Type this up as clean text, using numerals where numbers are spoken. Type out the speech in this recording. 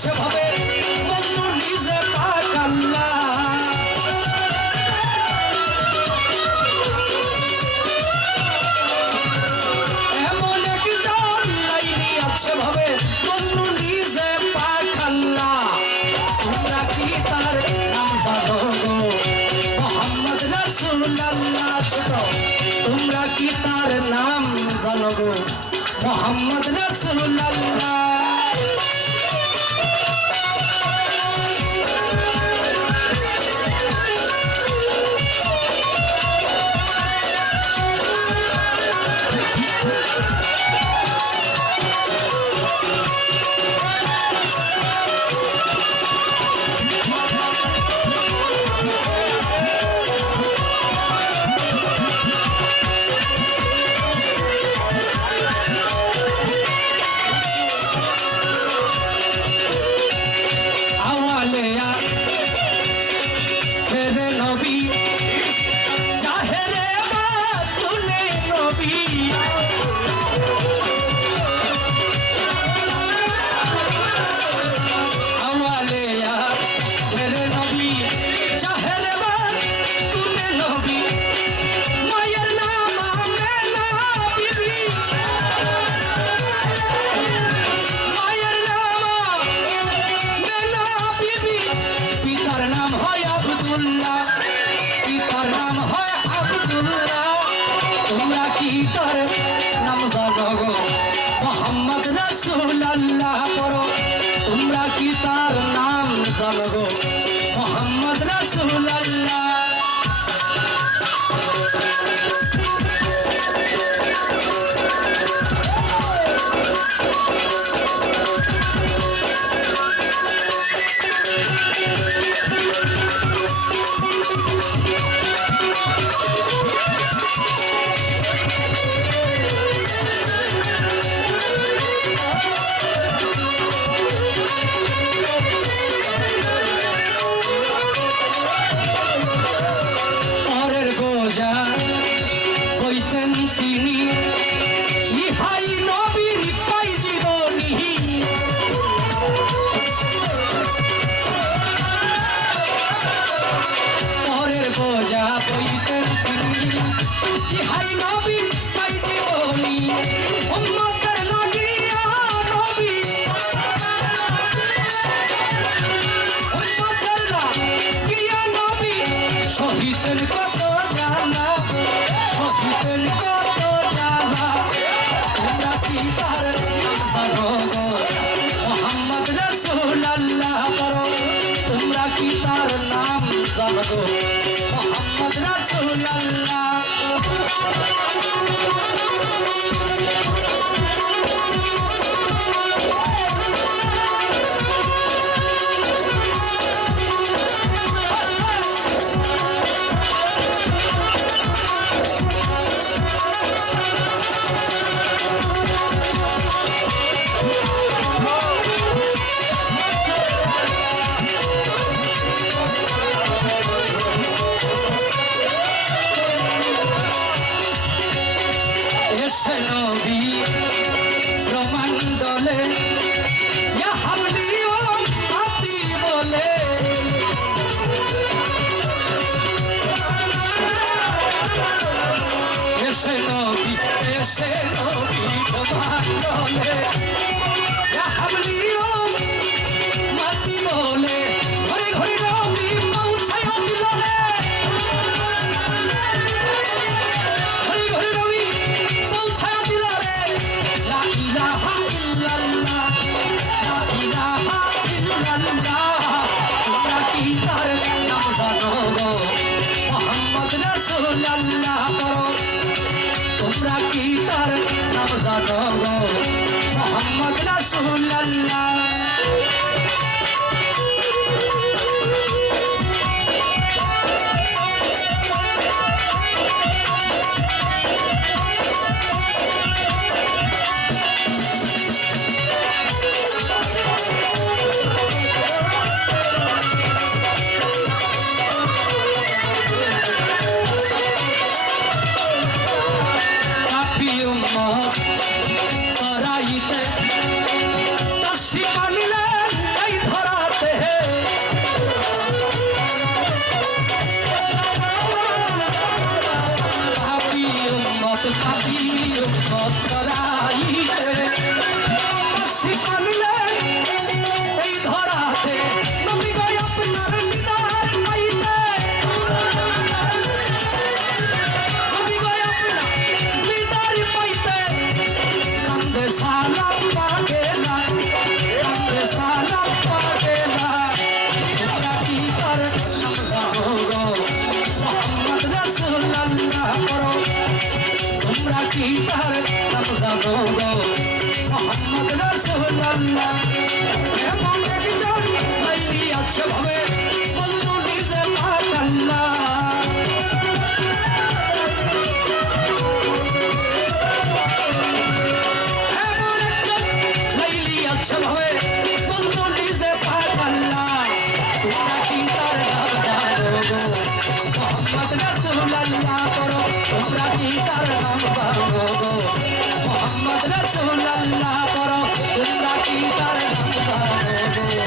আছে ভাবে মজনু নিজে পাক আল্লাহ। এমন একজন লাইনি আছে ভাবে মজনু নিজে পাক আল্লাহ। তোমরা কি তার নাম জানো গো মোহাম্মদ রাসূলুল্লাহ। ছোট তোমরা কি তার নাম জানো গো মোহাম্মদ রাসূলুল্লাহ। তোমরা কি তার নাম জানো গো মোহাম্মদ রাসূলুল্লাহ। পড়ো তোমরা কি তার নাম জানো গো মোহাম্মদ রাসূলুল্লাহ। বইতেন তিনি ইহাই নবীর পাই জীবনী। পরের বোঝা বইতেন তিনি ইহাই নবীর পাই জীবনী। উম্মতের লাগিয়া নবী উম্মতের লাগিয়া নবী শহীদের কত জানা শহীদের কত জানা। তোমরা কি তার নাম জানো গো মোহাম্মদ রাসূলুল্লাহ। পড়ো তোমরা কি তার নাম জানো গো মোহাম্মদ রাসূলুল্লাহ। এসে নবী প্রমাণ্ডলে ইয়া হাবলি ও আতি বলে। এসে নবী প্রমাণ্ডলে ইয়া হাবলি ও মাতি বলে। ঘরে ঘরে নবী পৌঁছায়া দিল রে। ঘরে ঘরে নবী পৌঁছায়া দিল রে। লা ইলাহা ইল্লাল্লাহ লা ইলাহা ইল্লাল্লাহ। তোমরা কি তার নাম জানো গো মোহাম্মদ রাসূলুল্লাহ। পড়ো তোমরা কি তার নাম জানো গো মোহাম্মদ রাসূলুল্লাহ। পাপি উম্মত তারাইতে তাসিমানি জানো গো মোহাম্মদ রাসূলুল্লাহ এমন একজন লাইলি আছে ভাবে মজনু নিজে পাক আল্লাহ এমন একজন লাইলি আছে ভাবে মজনু নিজে পাক আল্লাহ তোমরা কি তার নাম জানো গো মোহাম্মদ রাসূলুল্লাহ করো তোমরা কি তার নাম জানো গো মোহাম্মদ রাসূলুল্লাহ করো তোমরা কি তার নাম জানো গো